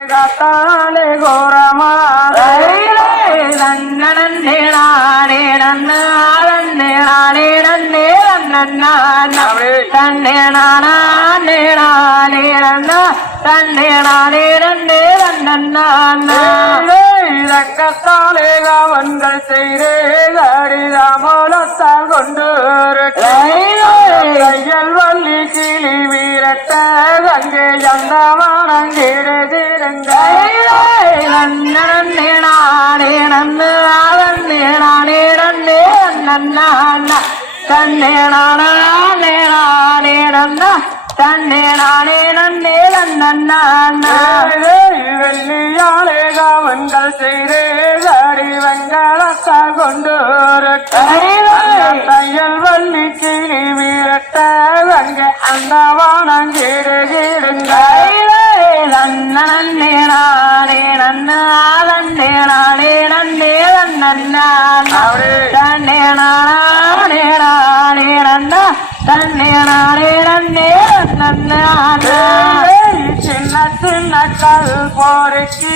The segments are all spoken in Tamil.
গাতালে গোরামা தன்னே நானே நானே நன்னா. தன்னே நானே நன்னே நன்னா வெள்ளியாலே காவன்கள் செய்தே கடி வெங்கலத்தால் கொண்டு தையல் வள்ளி கிளி வீரட்ட அங்கே அந்த வானம் கீடு கீடுங்க. நன்னே நானே நன்னா. நன்னே நானே நன்னே நன்னா தன்னே நானே நானே நன்னா தன்னே நானே நன்னே சின்ன சின்ன கல் போருக்கு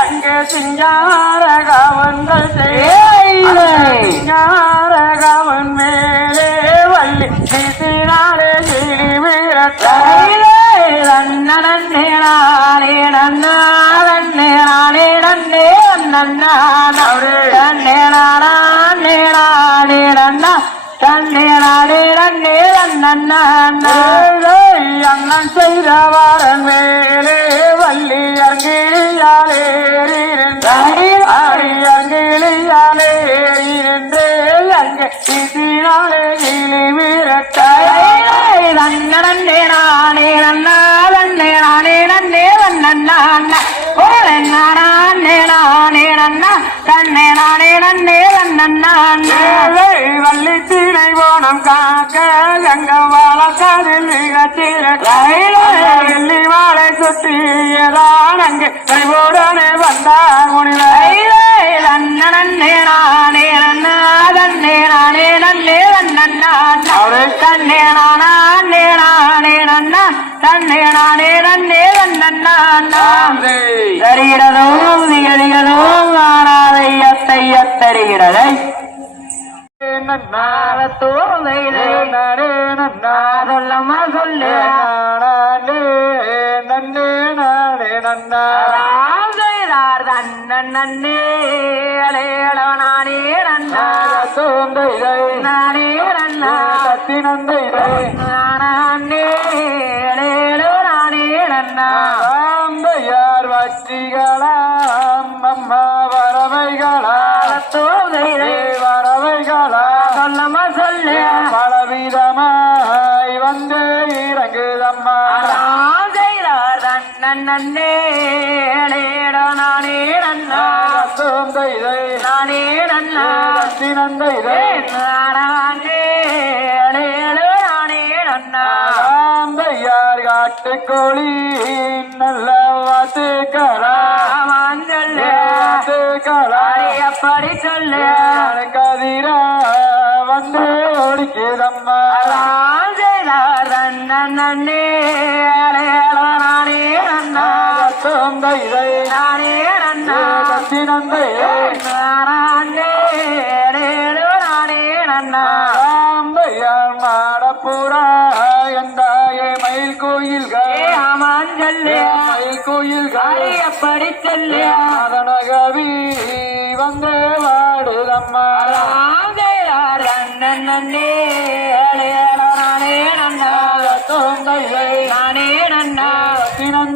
அங்கே சிங்கார கவன்கள் சிங்கார கவன் மேலே வள்ளி வீசினாலே கிளி வீரத்தாயிலே நன்னே நானே நன்னா நன்னே நானே நன்னே நன்னா நன்னே நானே அண்ணன் செய்தவாரன் சுற்றியதான் அங்கே. கைவோடனே வந்தார் முனிவர். நன்னே நானே நன்னா தன்னே நானே நன்னே நன்னா தன்னே நானே நானே நன்னா தன்னே நானே நன்னே நன்னா. தருகிறதும் திகழ்கிறதும் ஆனாதை அத்தை அத்தருகிறதை. சொல்லமா சொல்லு செய்தார் தன்னன் நன்னே அலேளோ நானே நன்னா நானே நன்னா நானே நானே நன்னா வச்சிகளாம் அம்மா வரவைகளா कोली ल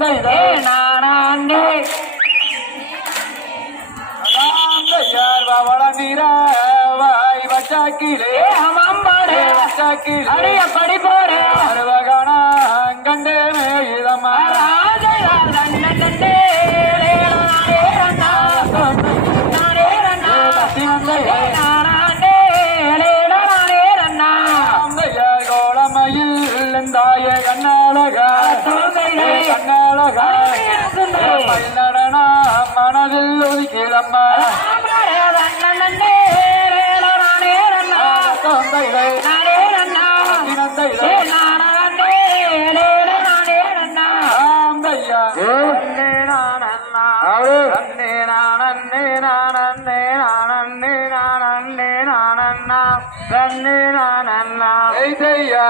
தினந்தைதை நானே. ஆந்தையார் பவள நிறவாய் வச்சாக்கிலே அம்மாடு வச்சாக்கிலே. அடைய படி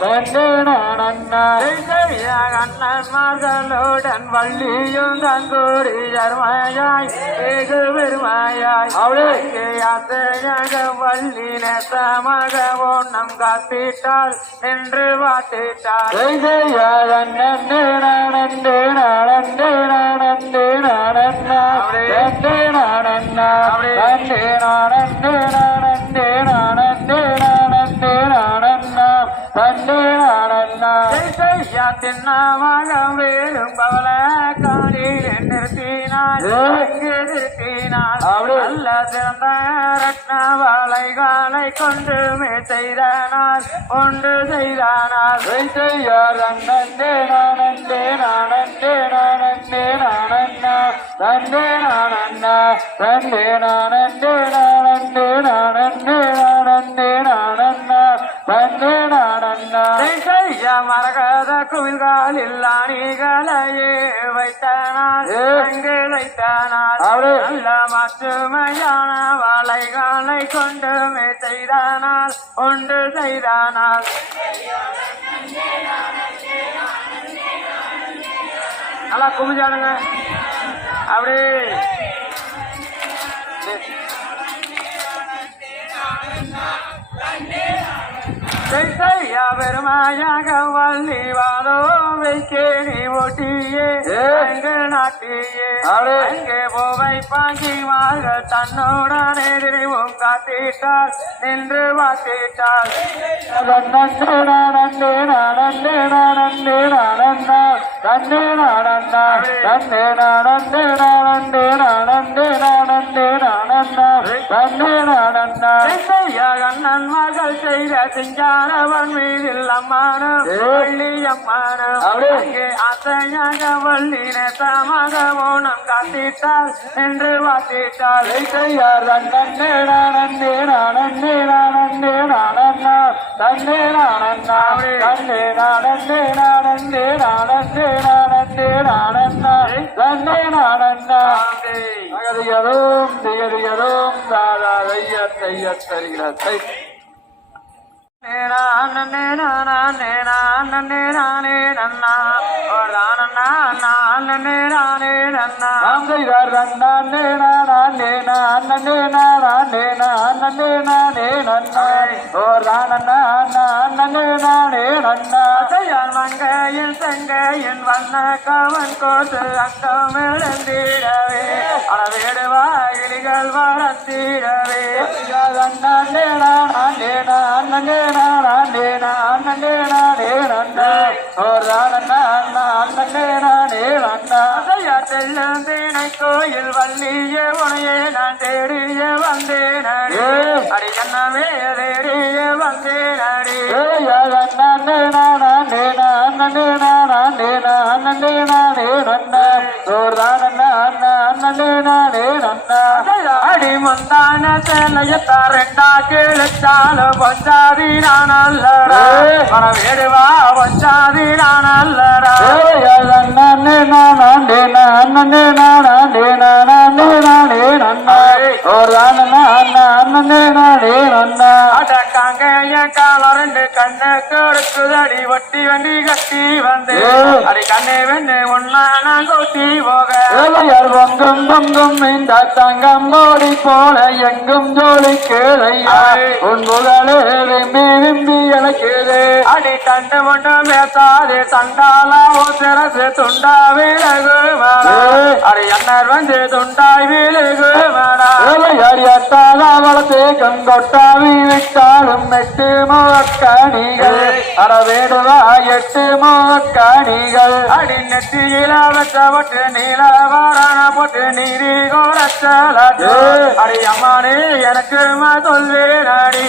நானண்ணா வள்ளியும் தங்கூரி ஜர்மாயாய் ஏகு பெருமாயாய். அவளே. அத்தையாக வள்ளி நேசமாக ஒன்னம் காத்திட்டாள் என்று வாத்திட்டாள் ஜெய்ஜயா நானண்ணா செய்யா தின்னமாக வேறும் பவள காலில் நிறுத்தினாள் அவளே. நல்ல சிறந்த ரத்ன வாழைகாலை கொண்டு செய்தானால் ஒன்று செய்தானால் ஜெய்ஜயா தன்னே நானன்னே நானன்னே நானன்னே நானண்ணா தன்னே நானண்ணா தன்னே நானன்னே நானன்னே நானன்னே நானன்னே நானண்ணா மரகத குவில்காலில் அணிகளையே வைத்தனால். அங்கு வைத்தனால். நல்ல மற்றுமையான வாழைகாலை கொண்டு செய்தானால் ஒன்று செய்தானால் நல்லா குமிஞ்சானுங்க அப்படி செய்யா பெருமாயாக வள்ளி வாதோ வைக்கே நீ ஓட்டியே ஏ. அங்கு நாட்டியே. அங்கே போவை பாங்கி வாழ்க தன்னுடன் எதிரிவும் காத்திட்டாள் நின்று வாத்திட்டாள் நானன்னே நானன்னே நானன்னே நானண்ணா தன்னே நானண்ணா தன்னே நானன்னே நானன்னே நானன்னே நானன்னே நானண்ணா தன்னே நானண்ணா செய்யா கண்ணன் மகள் செய்த செஞ்சாரவன் மீதில் அம்மானம் ஏ. வள்ளி அம்மானம். அவளே. அங்கே அசையாக வள்ளி நேசமாக ஓணம் காத்திட்டாள் என்று வாத்திட்டாள் ஜெய்யார் தன்னே நானன்னே நானன்னே நானன்னே நானண்ணா தன்னே நானண்ணா தன்னே நானன்னே நானன்னே நானன்னே நானன்னே நானண்ணா தன்னே தாதா மங்கையின் செங்கையின் வண்ண கவன் கோட்டு அங்கமிழந்திடவே அளவிடுவா இலிகள் வளர்த்திடவே நன்னே நானே நானே நானே நானே நானே கோயில் வள்ளிய உனையே நான் தேடிய வந்தேன் அடி ஏ. தேடிய வந்தேன் அடி நன்னே நானே நானே நானே நானே நானே நன்னா ஓர் நானே நானே நானே நன்னா அடி முந்தான சேலையத்தா ரெண்டா கிழச்சாலும் பொஞ்சாதி நான் அல்லடா ஏ. மனவேடுவா பொஞ்சாதி நான் அல்லடா அடக்காங்க என் காலம் ரெண்டு கண்ணு கொடுக்குதடி ஒட்டி வண்டி கட்டி வந்து. அடி கண்ணே வெண்ணு ஒன்னா நான் கொட்டி போக. பொங்கும் பொங்கும் இந்த தங்கம் மோடி போல எங்கும் ஜோலி கேளையா? உன் புகழே விம்பி விம்பி எனக்குதே அடி தண்டு மட்டும் பேசாது தண்டாலா ஓ சிறசு துண்டா விலகு மேடா ஏ. அடி அண்ணர் வந்து துண்டாய் தேகம் கொட்டாவி விட்டாலும் எட்டு முகக்கணிகள். அறவேடுவா எட்டு முகக்கணிகள். அடி நெற்றியில வச்சவட்டு நீல வாரான போட்டு நீதி கோரச்சலாச்சு ஏ. அடி அம்மானே எனக்கு சொல்வேன் அடி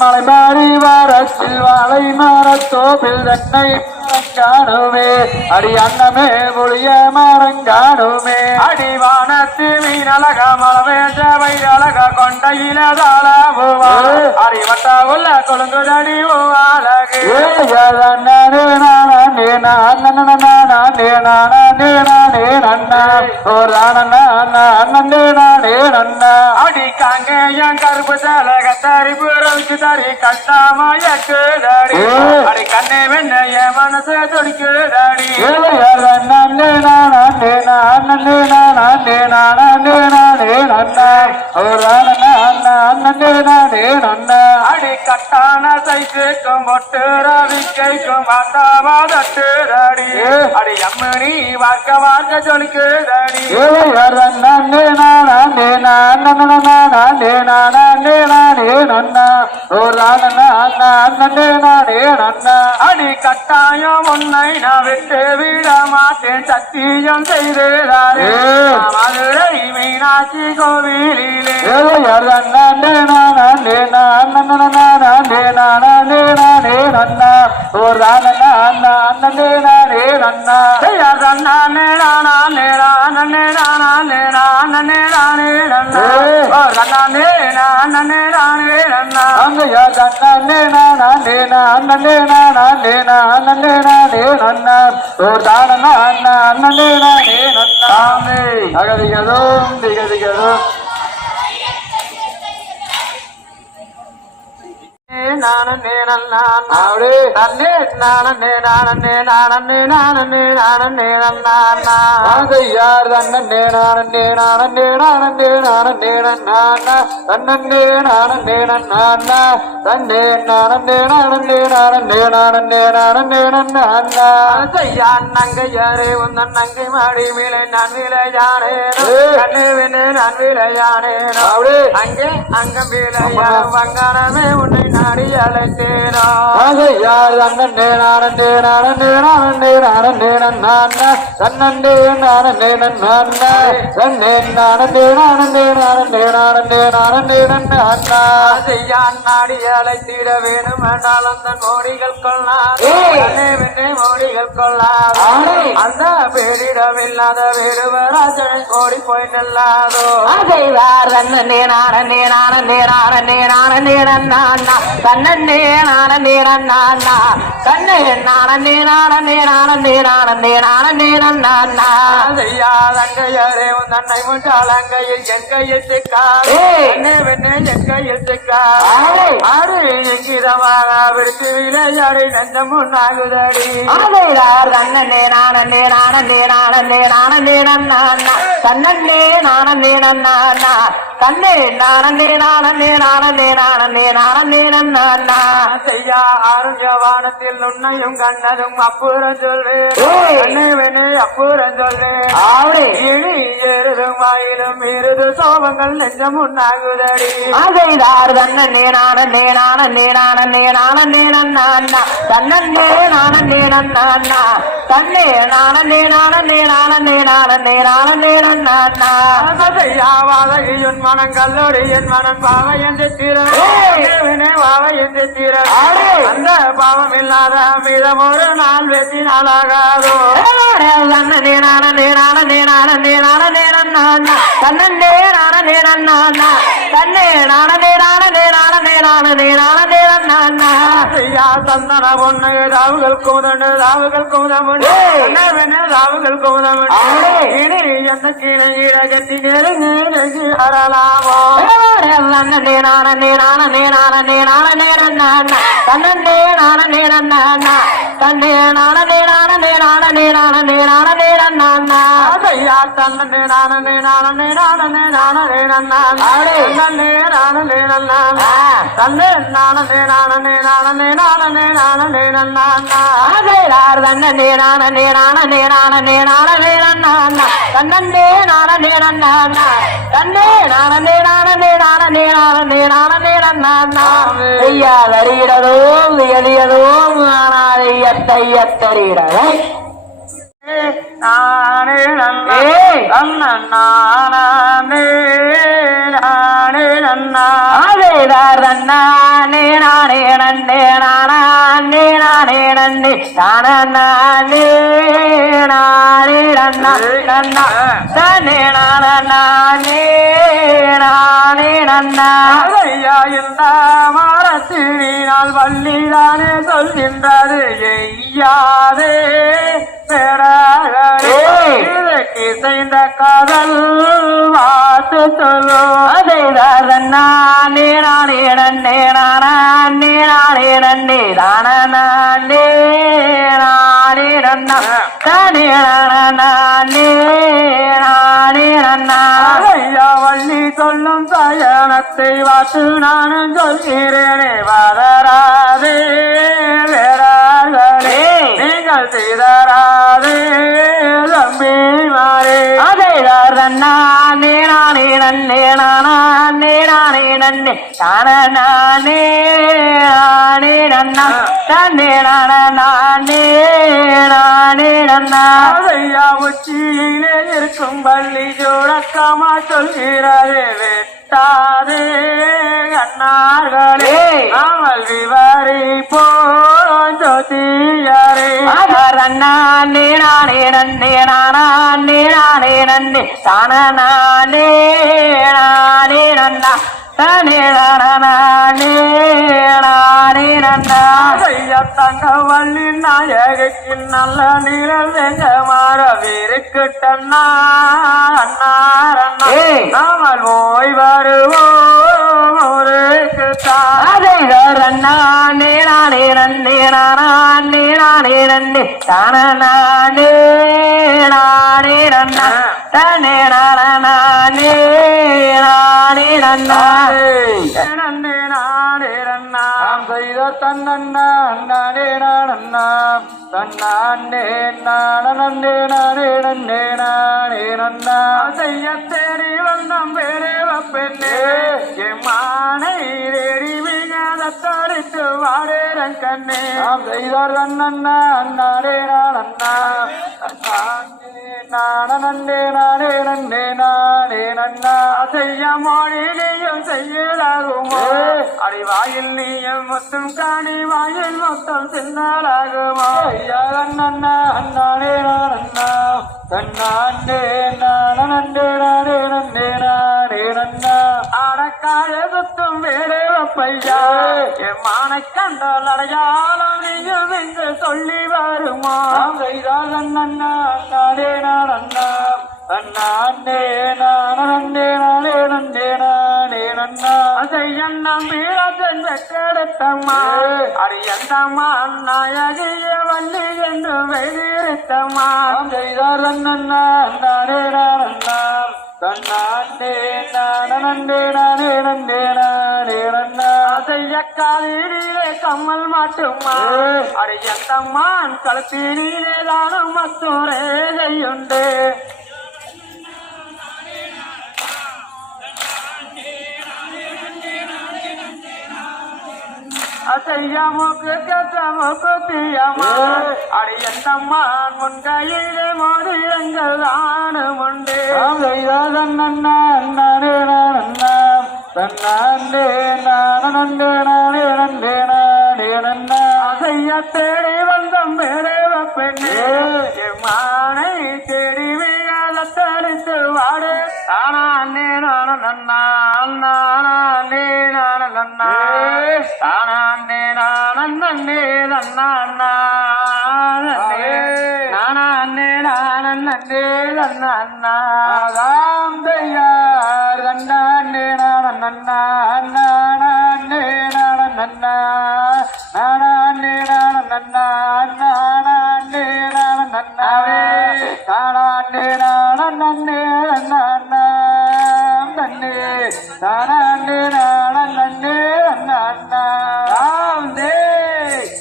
மலை மாறி வாரத்தில் வாழை மரத்தோப்பில் தன்னை காணுமே அடி அன்னமே புளிய மரம் காணுமே. அடி வானத்து மீனழக மலவேற்ற வைரழக கொண்டையில தாளமுவா ஏ. அடி வட்ட உள்ள கொழுங்குதடி அழகு அடிக்காங்க என் கருப்பு தலை கத்தாரி பூரவுக்கு தாரி கட்டாம எக்குதாடி ஏய். அடி கண்ணே வெண்ண என் மனசு துடிக்குதாடி ஏழையார் நன்னே ரவிக்கைக்கும் வாட்டாவா அடி அம்மனி வார்க்க வார்க்க சொல்லிக்குதாடி நன்னே நானே நானே நானே நானே நானே நன்னா ஓ நானே நானே நன்னா அடி கட்டாயம் உன்னை நான் விட்டு விட மாட்டேன் சத்தியம் செய்துதாரே ஏய். மதுரை மீனாட்சி கோவிலிலே ஏழையார் நன்னா அங்கையார் நன்னே நானே நானே நானே நானே நானே நன்னா ஓ ராணனா நானே நானே நன்னா அகதிகளும் திகதிகளும் நானே நானே நானே. நானே நானே நானே தன்னே நானே நானே நானே நானே தன்னே நானே தன்னே நானே. நானே நானே நானே. நானே யான் நங்கையாரே உந்தன் நங்கை மாடி விலை நான் வினு நான் அப்படி அங்கே அங்கம் விளையாட வங்கானமே உன்னை நாடி அழைத்தேனோ ஆகையார் தன்னே நானே நானே நானே நானே நன்னா தன்னே நானே நன்னா தன்னே நானே நானே நானே நானே நானே நன்னா யான் நாடி அழைத்திட வேணும் என்றால் அந்த மோடிகள் கொள்ளார் மோடிகள் கொள்ளார் அந்த பேரிடமில்லாத வேடுவராஜனை ஓடி போய் நல்லாதோ நானே நானே நானே நானே நன்னா தன்னே நானே நன்னா தன்னே நானே நானே நானே நானே நானே நன்னா ஐயா தங்கையாரே உன் தன்னை முட்டாள் அங்கையில் என் கையில் சிக்கார் ஏய். என்னே வெண்ணே என் கையில் சிக்கார் ஆணை. ஆடு எங்கிதமாக விடுத்து விளையாடி நஞ்சம் முன்னாகுதடி அதைவார் தன்னே நானே நானே நானே நானே நன்னா தன்னே நானே நன்னா. தன்னே நானே நானே நானே நானே நானே நன்னா ஐயா ஆரோக்கியவானத்தில் உன்னையும் கண்ணதும் அப்புறம் சொல்றேன் அப்புறம் சொல்றேன் ஏறுதும் வாயிலும் இருது சோபங்கள் நெஞ்சம் முன்னாகுதடி அதைதார் தன்னே நானே நானே நானே நானே நன்னா தன்னே நானே நன்னா தன்னே நானே நானே நானே நானே நானே நன்னா ஐயா வாழகியுன் மனம் கல்லோடி என் மனம் பாவை என்று ஏய். பாவை என்று ஆடே. அந்த பாவம் இல்லாத மீதம் ஒரு நாள் வெற்றி நாளாகாதோ. தன்னே நானே நானே நானே நானே நன்னா தன்னே நானே நன்னா தன்னே நானே நானே நானே நானே நானே நன்னா ஐயா சந்தன பொண்ணு ராவுகள் குமுதண்டு ராவுகள் குமுதமுண்டு ஏய். ராவுகள் குமுதமுண்டு ஆடே. இனி எந்த கீழே ஈழகத்தி நெருங்கி நெருங்கி அறலாமோ தன்னே நானே நானே நானே நானே நன்னா தன்னே நானே நன்னா தன்னே நானே நானே நானே நானே நானே நன்னா ஐயா தன்னே நானே நானே நானே நானே. தன்னே நானே நன்னா தன்னே நானே நானே நானே நானே நானே தன்னே நானே நானே நானே நானே தன்னே நானே நானே நானே நானே நானே நானே ஐயா தறியிடதும் எளியதும் ஆனால் எத்தை எத்தறியிடவே நானே நானே நானே நன்னா ஆகையார் தன்னானே நானே நன்னே நானே நானே நன்னே நானே நானே நன்னா நன்னா. தன்னே நானே நானே நன்னா. ஐயா இந்த வள்ளிதானே சொல்கின்றது எய்யாதே. செய்த காதல் வாத்து சொல்லும் அதை நானே நானே நன்னே நானே நானே நன்னே தானே நானே நானே நன்னா நானே நானே நன்னா ஐயா வள்ளி சொல்லும் சயனத்தை வாத்து நானும் சொல்கிறேனே வளராதே நன்னே தானே நானே நன்னா. தானே நானே நானே நானே நன்னா. ஐயா உச்சியிலே இருக்கும் பள்ளி ஜோடக்கமா சொல்கிறாரே வெட்டாதே கண்ணார்களே ஏய். நாமல் விவரி போதியாரே நன்னே நானே நானே நன்னே தானே நானே நானே நன்னா. தானே நானே நானே நன்னா. ஐயா தங்க நாயகிக்கு நல்ல நிழல் செஞ்ச மாற விருக்கட்டண்ணா நாமல் ஓய் வருவோம் ஊருக்குத்தான் அதை நானே நானே நன்னே நானே நானே நன்னே தானே நானே நானே நன்னா தானே நானே நானே செய்த தன்னண்ணா நானே நானண்ணா. தன்னானே நானே நானே நன்னே நானே நன்னா செய்ய தேடி வந்தம் வேறே வப்பெண்ணே எம்மானை தேடி விகாத தடுத்து வாடேரன் கண்ணே. நாம் செய்தார் தன்னண்ணா நானே நானண்ணா. தன்னானே நானே நானே நன்னே நானே நன்னா செய்ய மொழி நீயும் செய்யலாகுமோ? ஏய். அடி வாயில் நீயும் மொத்தம் காணி வாயில் மொத்தம் சின்னாலாகுமோ ஐயா தன்னண்ணா நானே நானண்ணா தன்னானே நானே நானே நன்னே நானே நன்னா அடக்காய சுத்தம் வேடே வப்பையா? என் மானை கண்டால் அடையாளம் நீயும் என்று சொல்லி வருமா செய்தால் நன்னா நானே நானண்ணா தன்னானே நானே நானே நன்னே நானே நன்னா செய்யன் நம்பீரன் வெட்டெடுத்தம்மா ஏய். எந்தம்மா நாயகிய வள்ளி என்று வெளியிருத்தம்மா நாம் செய்தால் நானே நானண்ணா நானே நானே நானே நன்னா கம்மல் மாட்டுமா தானும் மத்தூரே செய்யுண்டு அசையா மூக்கு கேட்ட மூக்கு தீயம்மா ஏய். அடி எந்தம்மான் முன் கையிலே மோதி எங்கள் தானும் உண்டு. நன்னா நானே நானே நானே நன்னே நானே நன்னா அசைய தேடி வந்தம் பெண்ணே. மானை தேடி வீழ தரித்து வாடு தானே நான நன்னா நானே நான நன்னா தானே நான நன்னே நன்னா நானே நான நன்னே நன்னா தையார் தன்னானே நானண்ணா நானே நானண்ணா நானே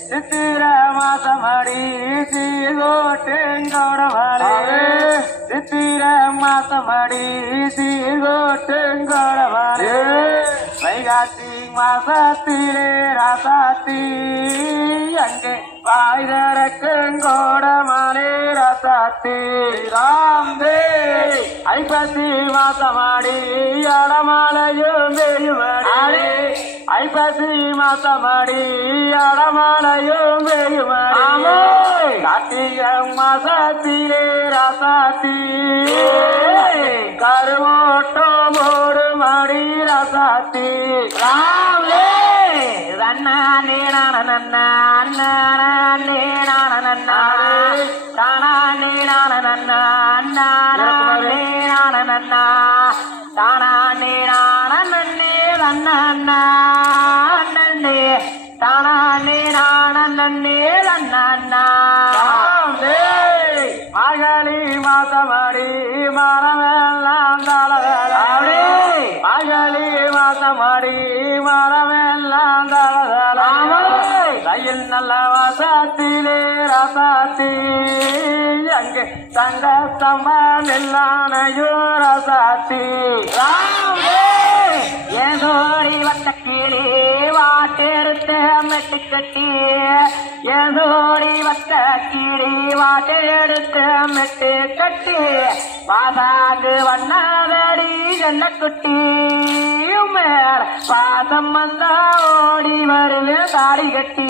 சித்திர மாசமடி சீகோட்டுங்கோடமாடி சித்திர மாசமடி சீகோட்டுங்கோடமாடி வைகாசி மாசத்திலே ராசாத்தி அங்கே வாய் திறக்குங்கோடமாலே ராசாத்தி ராம்தே ஐப்பசி மாசமாடி அடமாலையும் வெயுமடி ஐப்பசி மாசமாடி அடமாலையும் வெயுமடி கார்த்திகை மாசத்திலே ராசாத்தி. கருவோட்டோ போடு மாடி ராசாத்தி. ராமே. நன்னானே நான நன்னா நானே நான நன்னா தானானே நான நன்னா நானே நான நன்னா தானானே நான நன்னே நன்னா நன்னே தானானே நான நன்னே நன்னா மகளி மாசமடி மரமெல்லாம் தளதளே மகளி மாசமடி தளதளே ரயில் நல்ல வசத்திலே ரசாத்தி. அங்கே தங்க சம்மானில்லானையோ ரசாத்தி. ஏதோடி வட்ட கீழே மெட்டு கட்டி ஏதோடி வட்ட கீழே வாட்டெடுத்து மெட்டு கட்டி பாதாகு வண்ணாதடி என்ன குட்டி? மேல பாதம் வந்தா ஓடி வருது தாடி கட்டி.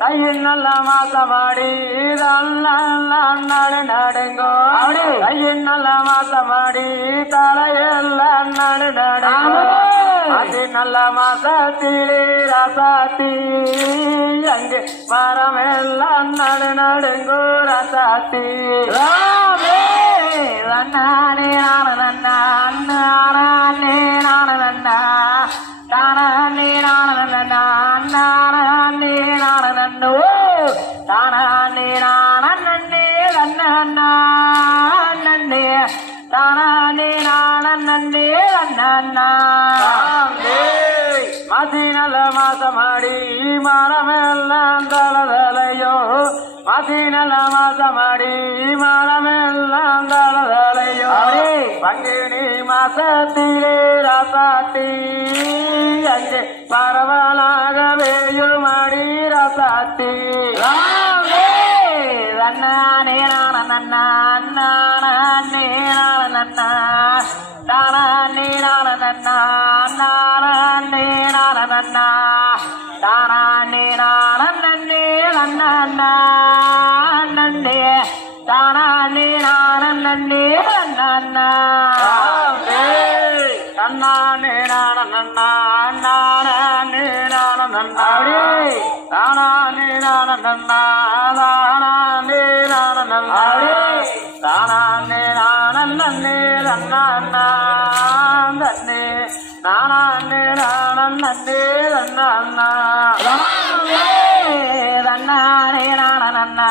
கையில் நல்ல மாசமாடி நடு நடுங்கோ. கையில் நல்ல மாசமாடி தலையெல்லாம் நடு நடுங்கோ. அது நல்ல மாசத்திலே ரசாத்தி அங்கு மரமெல்லாம் நடு நடுங்கோ ரசாத்தி நன்னானே பங்கினி மாசத்திலே ரசாத்தி. அங்கே பரவலாக வேயுமடி ரசாத்தி. நன்னானே நான நன்னா நானே நான நன்னா தானே நான நன்னா நானே நான நன்னா தானே நான நன்னே நன்னா நன்னே தானே நான நன்னே நன்னா. நன்னானே நான நன்னா நானே நான நன்னாடி தானானே நான நன்னா தானானே நான நன்னாடி தானானே நான நன்னே நன்னா நன்னே நானானே நான நன்னே நன்னா தன்னானே நான நன்னா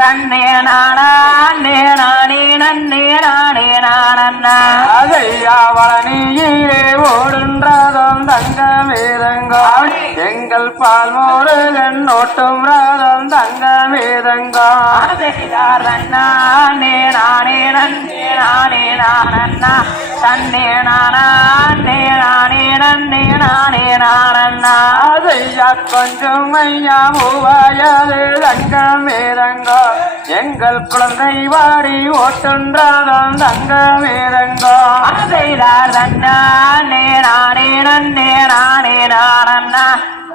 தன்னே நானே நானே நன்னே நானே நானண்ண. நீயிலே ஓடுன்றதும் தங்க மேதங்கோ எங்கள் பால் முருகன் ஓட்டும் ரதம் தங்க மேதங்கோ நானே நானே நன்னே நானே நானண்ணா. தன்னே நானே நானே நன்னே நானே நானண்ணா. அதையா கொஞ்சம் ஐயா மூவாயது தங்க மேதங்கோ எங்கள் குழந்தை வாடி ஓட்டுன்றாதான் தங்க வேதங்கோ. செய்தார் தன்னானே நானே நன்னே நானே நானண்ணா.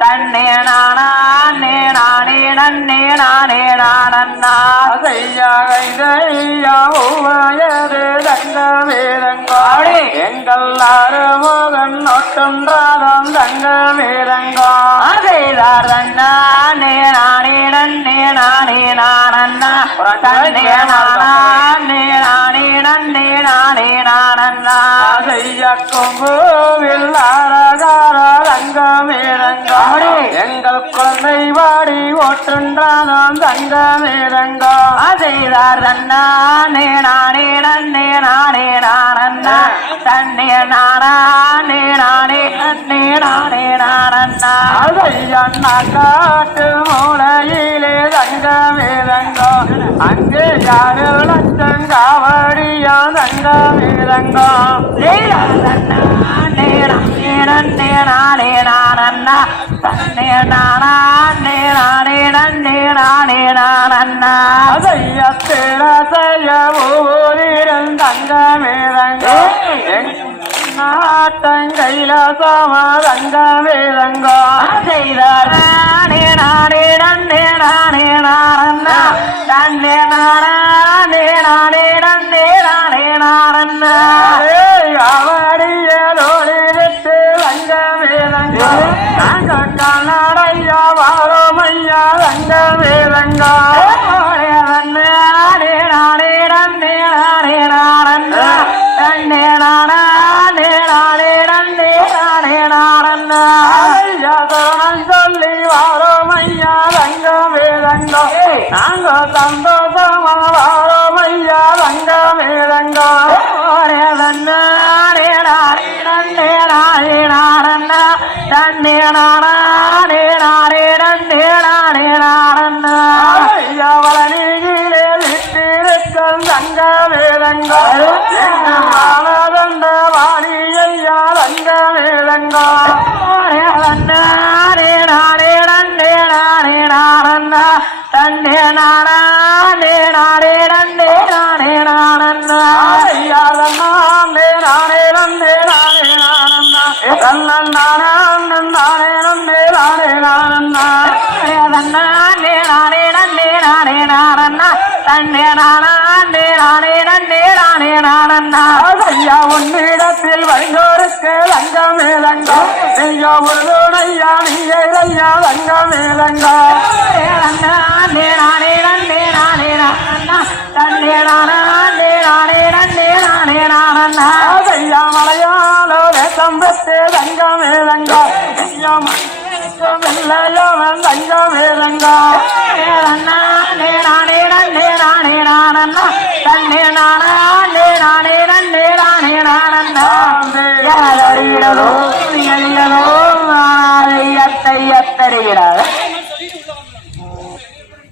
தன்னே நானே நானே நன்னே நானே நானண்ணா. அதையா கைதையா மூவாயது தங்க மேதங்கோ எங்கள் ஆறுமுகன் ஒட்டுன்றதும் தங்க மேதங்கோ செய்தார் தன்னானே நானே நன்னே நானே தன்னே நானே நானே நன்னே நானே ஆரகார தங்க மேதங்கோ எங்கள் குழந்தை வாடி ஓட்டுன்றானாம் தங்க மேதங்கோ செய்தார் தன்னானே நானே நன்னே நானே நானண்ணா தன்னே நானே நானே நன்னே நானே நானண்ணா அதையண்ணா காட்டு மூலையிலே தங்க மேதங்கோ அங்கே யாரு லட்சம் காவடியா தங்கமே தங்கம் அதையா பேராசைய ஊரில் தங்கமே தங்கம் நாட்டங்கையில சம தங்கமே தங்கம் அவடியோடிட்டு நாங்க கண்ணடையா ரங்கவே ரங்கா தன்னன் நானே நானே நந்தே நானே ஐயா உன்னிடத்தில் வந்தோருக்கு லங்கமே லங்கம் ஐயா ஒரு தங்கத்தே தங்கமே தங்கா தங்கமே தங்கா நானே நானே நன்னே நானே நானண்ணா. தன்னே நானா நே நானே நன்னே